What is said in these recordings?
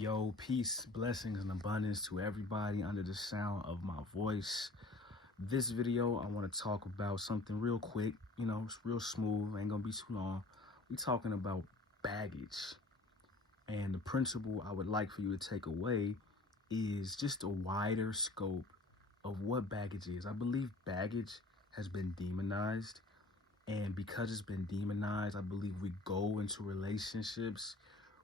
Yo, peace, blessings, and abundance to everybody under the sound of my voice. This video, I want to talk about something real quick. It's real smooth, ain't gonna be too long. We talking about baggage. And the principle I would like for you to take away is just a wider scope of what baggage is. I believe baggage has been demonized. And because it's been demonized, I believe we go into relationships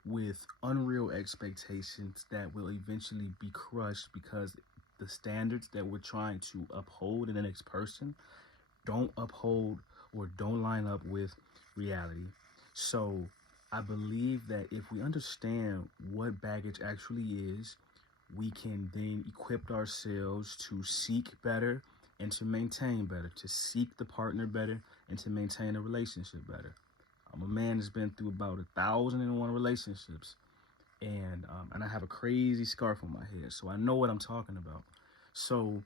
with unreal expectations that will eventually be crushed because the standards that we're trying to uphold in the next person don't uphold or don't line up with reality. So I believe that if we understand what baggage actually is, we can then equip ourselves to seek better and to maintain better, to seek the partner better and to maintain a relationship better. I'm a man that's been through about 1,001 relationships, and I have a crazy scarf on my head, so I know what I'm talking about. So,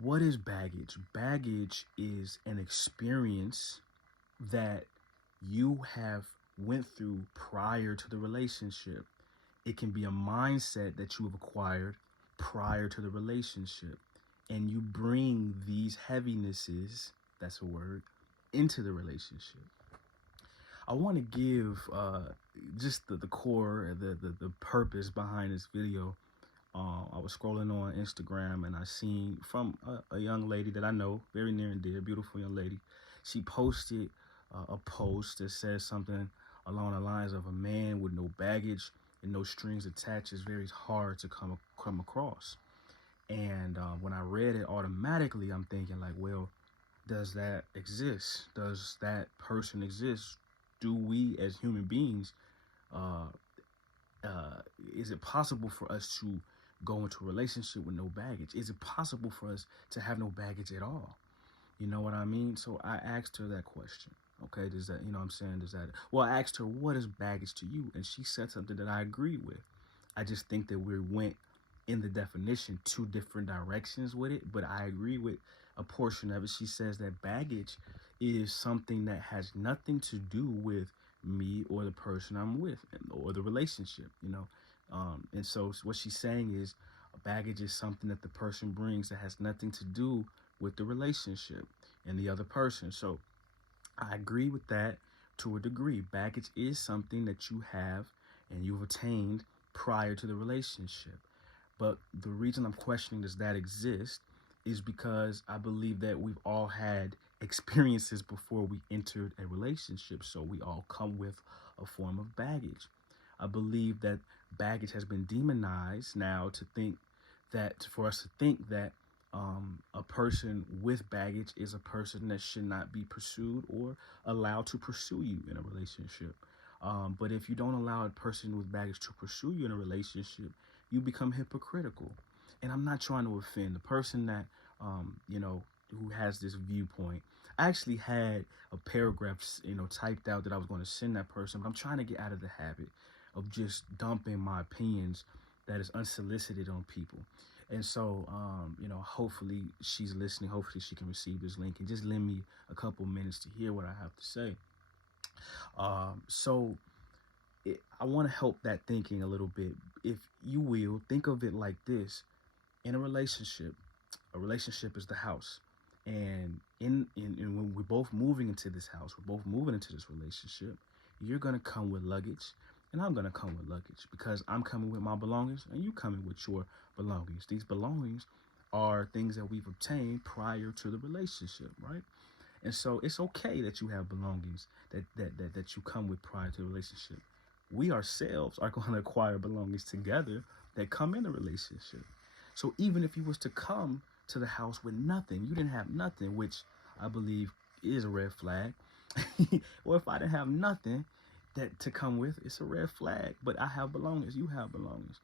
what is baggage? Baggage is an experience that you have went through prior to the relationship. It can be a mindset that you have acquired prior to the relationship, and you bring these heavinesses, that's a word, into the relationship. I want to give just the core, the purpose behind this video. I was scrolling on Instagram and I seen from a young lady that I know, very near and dear, beautiful young lady. She posted a post that says something along the lines of a man with no baggage and no strings attached is very hard to come across. And when I read it, automatically I'm thinking like, well, does that exist? Does that person exist? Do we as human beings, uh, is it possible for us to go into a relationship with no baggage? Is it possible for us to have no baggage at all? You know what I mean? So I asked her that question. Okay, does that, what I'm saying? Well, I asked her, what is baggage to you? And she said something that I agree with. I just think that we went in the definition two different directions with it, but I agree with a portion of it. She says that baggage is something that has nothing to do with me or the person I'm with or the relationship. And so what she's saying is baggage is something that the person brings that has nothing to do with the relationship and the other person. So I agree with that to a degree. Baggage is something that you have and you've attained prior to the relationship. But the reason I'm questioning does that exist is because I believe that we've all had experiences before we entered a relationship. So we all come with a form of baggage. I believe that baggage has been demonized now for us to think that a person with baggage is a person that should not be pursued or allowed to pursue you in a relationship. But if you don't allow a person with baggage to pursue you in a relationship, you become hypocritical. And I'm not trying to offend the person that, who has this viewpoint. I actually had a paragraph, typed out that I was going to send that person, but I'm trying to get out of the habit of just dumping my opinions that is unsolicited on people. And so, hopefully she's listening. Hopefully she can receive this link and just lend me a couple minutes to hear what I have to say. I want to help that thinking a little bit. If you will, think of it like this. In a relationship is the house. And when we're both moving into this house, we're both moving into this relationship, you're going to come with luggage and I'm going to come with luggage because I'm coming with my belongings and you coming with your belongings. These belongings are things that we've obtained prior to the relationship, right? And so it's okay that you have belongings that you come with prior to the relationship. We ourselves are going to acquire belongings together that come in a relationship. So even if you was to come to the house with nothing, you didn't have nothing, which I believe is a red flag. Or if I didn't have nothing that to come with, it's a red flag. But I have belongings, you have belongings.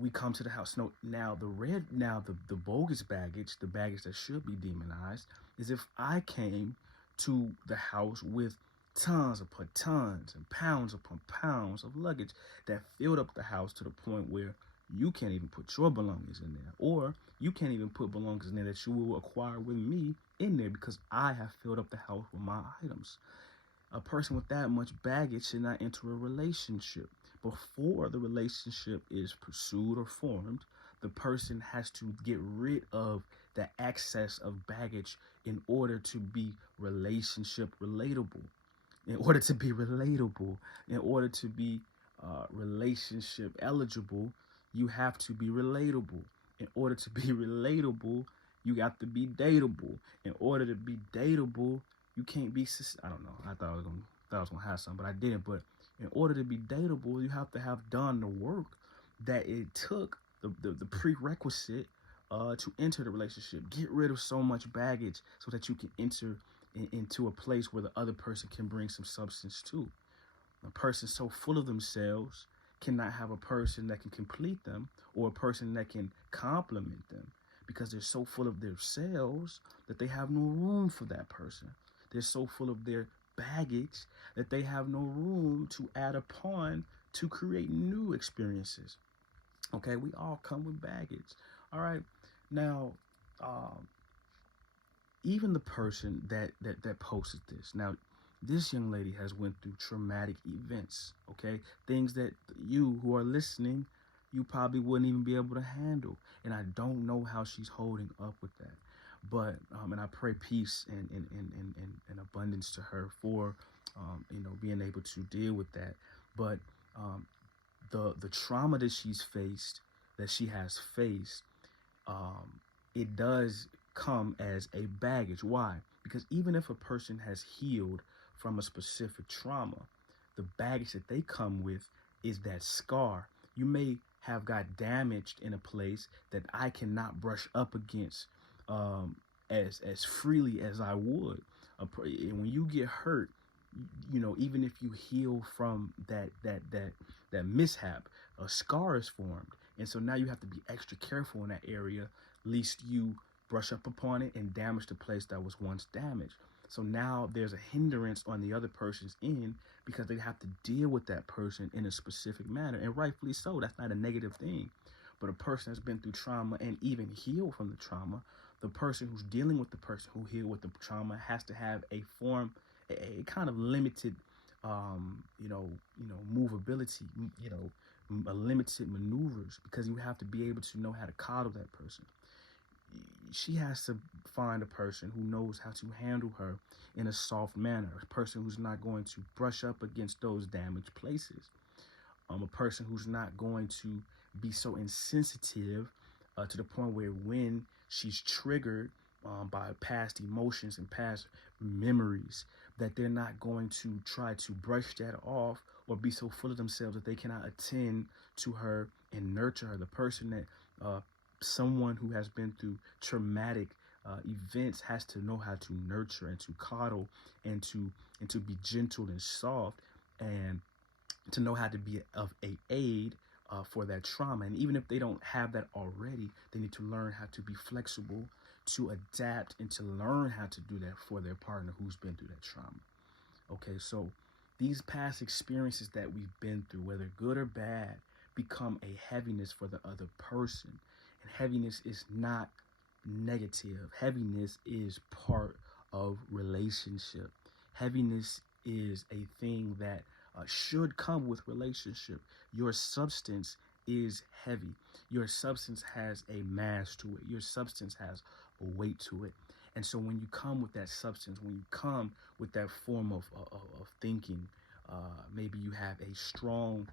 We come to the house. No, now the bogus baggage, the baggage that should be demonized, is if I came to the house with tons upon tons and pounds upon pounds of luggage that filled up the house to the point where you can't even put your belongings in there, or you can't even put belongings in there that you will acquire with me in there because I have filled up the house with my items. A person with that much baggage should not enter a relationship. Before the relationship is pursued or formed, the person has to get rid of the excess of baggage in order to be relationship relatable. In order to be relatable, in order to be relationship eligible, you have to be relatable. In order to be relatable, you got to be dateable. In order to be dateable, you can't be. I don't know. I was gonna have some, but I didn't. But in order to be dateable, you have to have done the work that it took, the prerequisite to enter the relationship. Get rid of so much baggage so that you can enter into a place where the other person can bring some substance too. A person so full of themselves cannot have a person that can complete them or a person that can complement them, because they're so full of themselves that they have no room for that person. They're so full of their baggage that they have no room to add upon to create new experiences. Okay, we all come with baggage. All right, now, um, even the person that posted this, now, this young lady has went through traumatic events. Okay, things that you who are listening, you probably wouldn't even be able to handle, and I don't know how she's holding up with that. But and I pray peace and abundance to her for being able to deal with that. But um, the trauma that she has faced, um, it does come as a baggage. Why? Because even if a person has healed from a specific trauma, the baggage that they come with is that scar. You may have got damaged in a place that I cannot brush up against um, as freely as I would. And when you get hurt, even if you heal from that mishap, a scar is formed, and so now you have to be extra careful in that area, lest you brush up upon it and damage the place that was once damaged. So now there's a hindrance on the other person's end because they have to deal with that person in a specific manner, and rightfully so. That's not a negative thing. But a person that's been through trauma and even healed from the trauma, the person who's dealing with the person who healed with the trauma has to have a kind of limited, movability, a limited maneuvers, because you have to be able to know how to coddle that person. She has to find a person who knows how to handle her in a soft manner, a person who's not going to brush up against those damaged places, a person who's not going to be so insensitive to the point where when she's triggered by past emotions and past memories, that they're not going to try to brush that off or be so full of themselves that they cannot attend to her and nurture her. The person that someone who has been through traumatic events has to know how to nurture and to coddle and to be gentle and soft, and to know how to be of a aid for that trauma. And even if they don't have that already, they need to learn how to be flexible, to adapt, and to learn how to do that for their partner who's been through that trauma. Okay, so these past experiences that we've been through, whether good or bad, become a heaviness for the other person. And heaviness is not negative. Heaviness is part of relationship. Heaviness is a thing that should come with relationship. Your substance is heavy. Your substance has a mass to it. Your substance has a weight to it. And so when you come with that substance, when you come with that form of thinking, maybe you have a strong,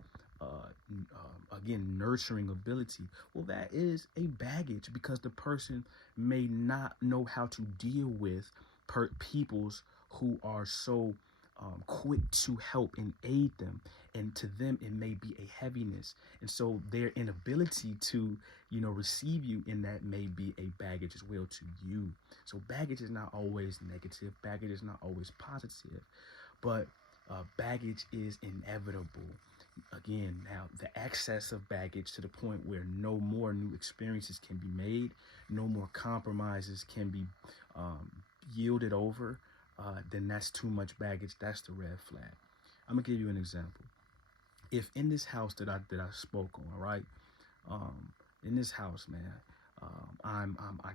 again, nurturing ability. Well, that is a baggage, because the person may not know how to deal with peoples who are so quick to help and aid them, and to them it may be a heaviness, and so their inability to receive you in that may be a baggage as well to you. So baggage is not always negative, baggage is not always positive, but baggage is inevitable. Again, now the excess of baggage to the point where no more new experiences can be made, no more compromises can be yielded over, then that's too much baggage. That's the red flag. I'm gonna give you an example. If in this house that I spoke on, right? In this house, man, I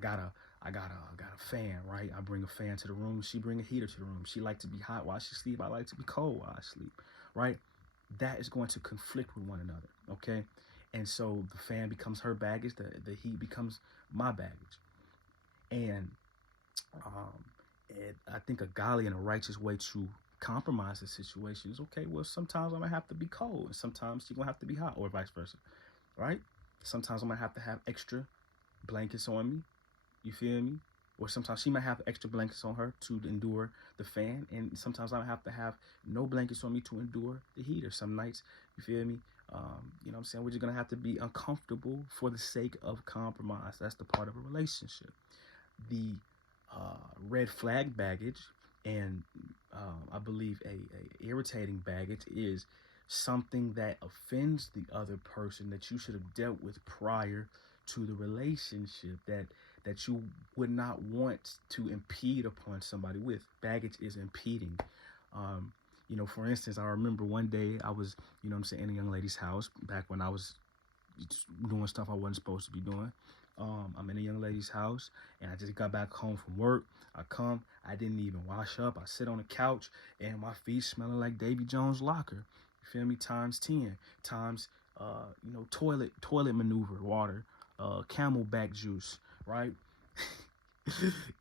got I got a fan, right? I bring a fan to the room. She bring a heater to the room. She like to be hot while she sleep. I like to be cold while I sleep, right? That is going to conflict with one another, okay? And so the fan becomes her baggage. The heat becomes my baggage. And um, I think a godly and a righteous way to compromise the situation is, okay, well, sometimes I'm gonna have to be cold, and sometimes you're gonna have to be hot, or vice versa, right? Sometimes I'm gonna have to have extra blankets on me. You feel me? Or sometimes she might have extra blankets on her to endure the fan, and sometimes I have to have no blankets on me to endure the heater. Some nights, you feel me? You know what I'm saying? We're just gonna have to be uncomfortable for the sake of compromise. That's the part of a relationship. The red flag baggage, and I believe a irritating baggage is something that offends the other person that you should have dealt with prior to the relationship, that you would not want to impede upon somebody with. Baggage is impeding. You know, for instance, I remember one day I was, you know what I'm saying, in a young lady's house back when I was doing stuff I wasn't supposed to be doing. I'm in a young lady's house, and I just got back home from work. I didn't even wash up. I sit on the couch, and my feet smelling like Davy Jones' locker. You feel me? Times 10, times you know, toilet maneuver, water, camelback juice, right?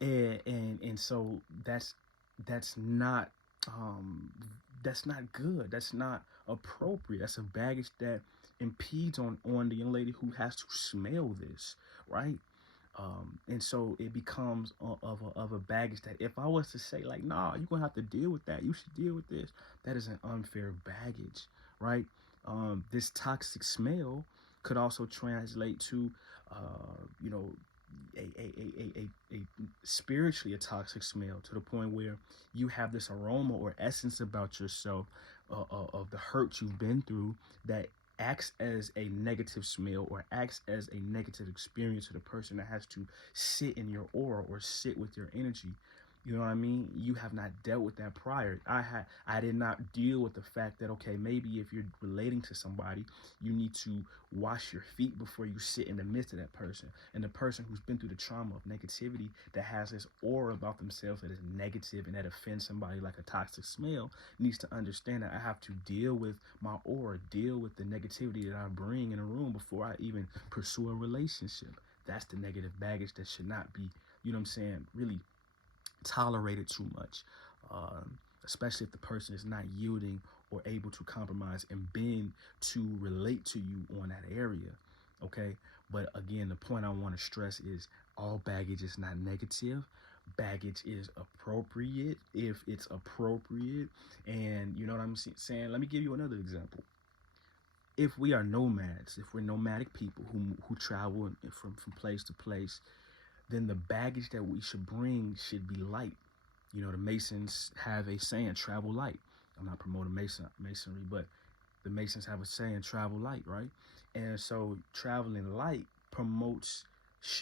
And so that's not that's not good. That's not appropriate. That's a baggage that impedes on the young lady who has to smell this, right? And so it becomes of a baggage that if I was to say like, nah, you're gonna have to deal with that. You should deal with this. That is an unfair baggage, right? This toxic smell could also translate to, you know, a spiritually a toxic smell, to the point where you have this aroma or essence about yourself, of the hurt you've been through, that acts as a negative smell or acts as a negative experience to the person that has to sit in your aura or sit with your energy. You know what I mean? You have not dealt with that prior. I did not deal with the fact that, okay, maybe if you're relating to somebody, you need to wash your feet before you sit in the midst of that person. And the person who's been through the trauma of negativity, that has this aura about themselves that is negative and that offends somebody like a toxic smell, needs to understand that I have to deal with my aura, deal with the negativity that I bring in a room before I even pursue a relationship. That's the negative baggage that should not be, you know what I'm saying, really tolerated too much, especially if the person is not yielding or able to compromise and bend to relate to you on that area. Okay, but again, the point I want to stress is all baggage is not negative. Baggage is appropriate if it's appropriate. And you know what I'm saying? Let me give you another example. If we are nomads, if we're nomadic people who travel from place to place, then the baggage that we should bring should be light. You know, the Masons have a saying, travel light. I'm not promoting masonry, but the Masons have a saying, travel light, right? And so traveling light promotes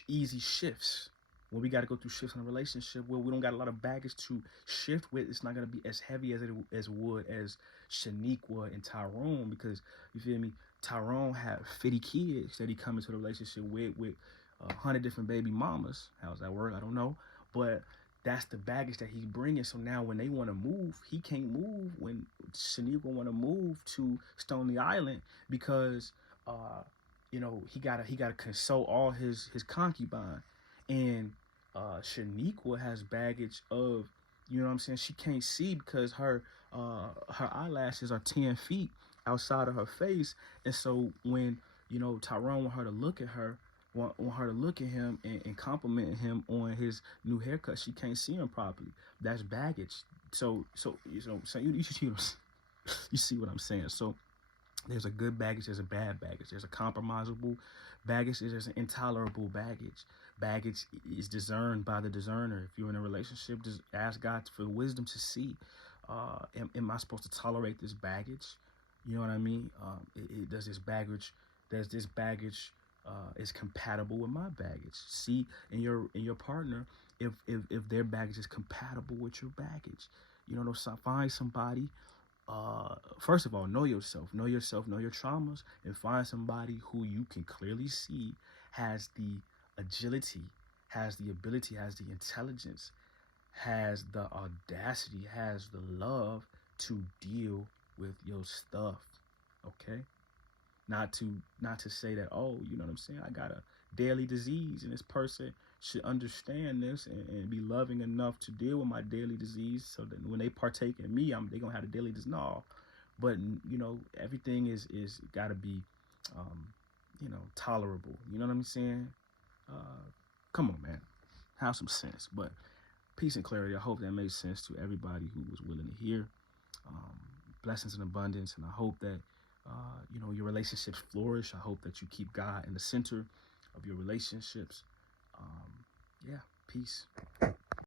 easy shifts. When we got to go through shifts in a relationship where we don't got a lot of baggage to shift with, it's not going to be as heavy as it would as Shaniqua and Tyrone, because you feel me, Tyrone had 50 kids that he come into the relationship with 100 different baby mamas. How's that work? I don't know, but that's the baggage that he's bringing. So now when they want to move, he can't move. When Shaniqua want to move to Stony Island, because you know, he gotta consult all his concubine, and Shaniqua has baggage of, you know what I'm saying, she can't see because her eyelashes are 10 feet outside of her face. And so when, you know, Tyrone want her to look at her, want her to look at him and compliment him on his new haircut, she can't see him properly. That's baggage. So you see what I'm saying? So there's a good baggage, there's a bad baggage, there's a compromisable baggage, there's an intolerable baggage. Baggage is discerned by the discerner. If you're in a relationship, just ask God for wisdom to see, am I supposed to tolerate this baggage? You know what I mean? Does this baggage is compatible with my baggage? See in your partner if their baggage is compatible with your baggage. You know, find somebody. First of all, know yourself, know your traumas, and find somebody who you can clearly see has the agility has the ability, has the intelligence, has the audacity, has the love to deal with your stuff. Okay? Not to say that, oh, you know what I'm saying, I got a daily disease and this person should understand this and be loving enough to deal with my daily disease so that when they partake in me, they gonna have a daily disease. No. But you know, everything is gotta be you know, tolerable. You know what I'm saying? Come on, man. Have some sense. But peace and clarity. I hope that made sense to everybody who was willing to hear. Blessings and abundance, and I hope that you know, your relationships flourish. I hope that you keep God in the center of your relationships. Yeah, peace.